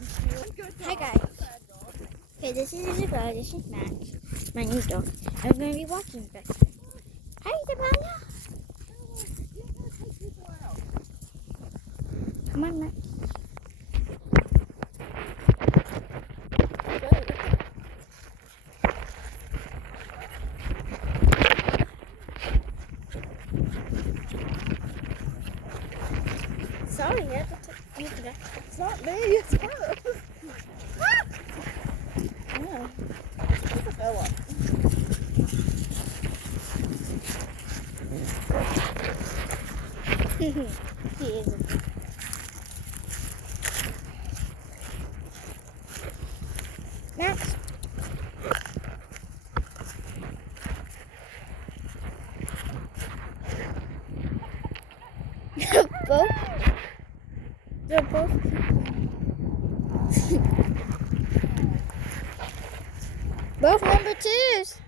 Hi guys. Okay, this is Isabella. This is Max, my new dog. I'm going to be walking back. Hi Isabella. Come on, Max. Sorry, I have to use that. It's not me, it's her. No. She's a fella. He isn't. Max. Both? They're both. Both number twos.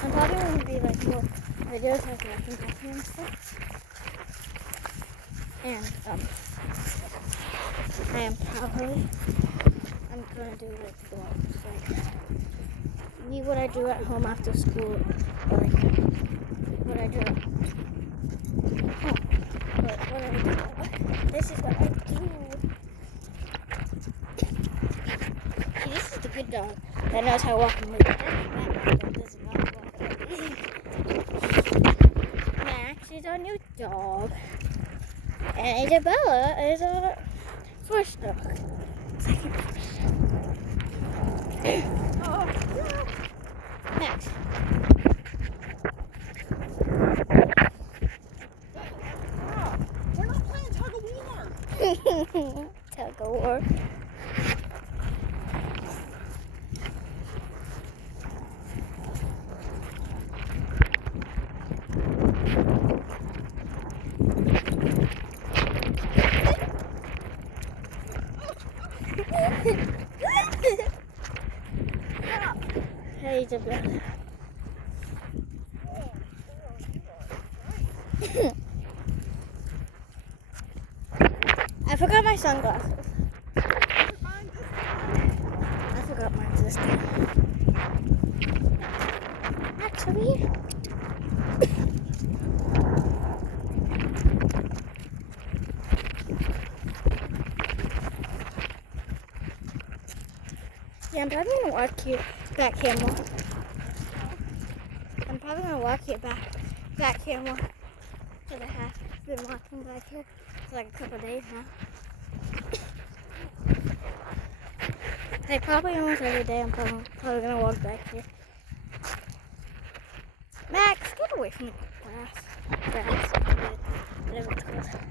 I'm probably going to be like more videos like walking back here and stuff. And I am probably gonna do like vlogs, like what I do at home after school, or what I do at home. What I do. This is what I do. See, this is the good dog that knows how to walk and move. That does not walk. Max is our new dog. And Isabella is our first dog. Oh, yeah. Max. We're not playing tug of war. Tug of war. Hey, Isabella. I forgot my sunglasses. I forgot mine this time. Max, over here. Yeah, I'm probably gonna walk here back here more. I'm probably gonna walk here back here more. Because I have been walking back here for like a couple of days now. Like probably almost every day I'm probably gonna walk back here. Max, get away from the grass. Whatever it's called.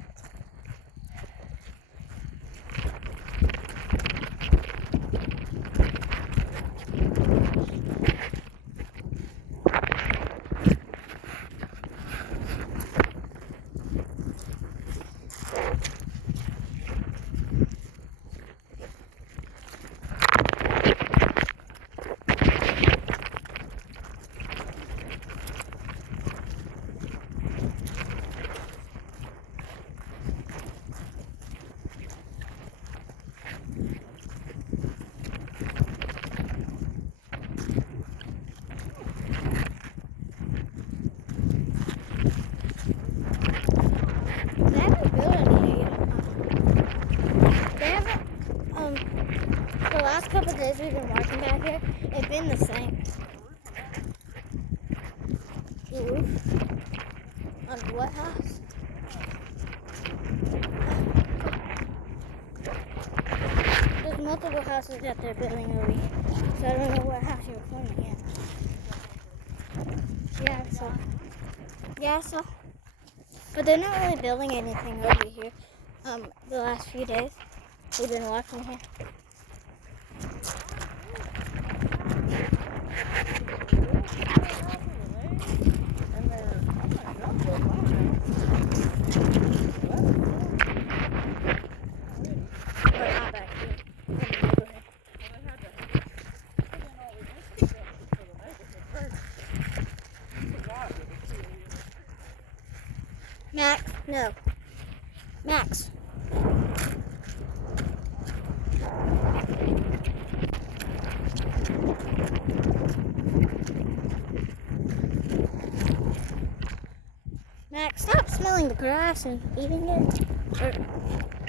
The last couple of days we've been walking back here, it's been the same. The roof on what house? There's multiple houses that they're building over here, so I don't know what house you're filming at. Yeah, so. But they're not really building anything over here. The last few days we've been walking here. Max, no. Max. Max, stop smelling the grass and eating it.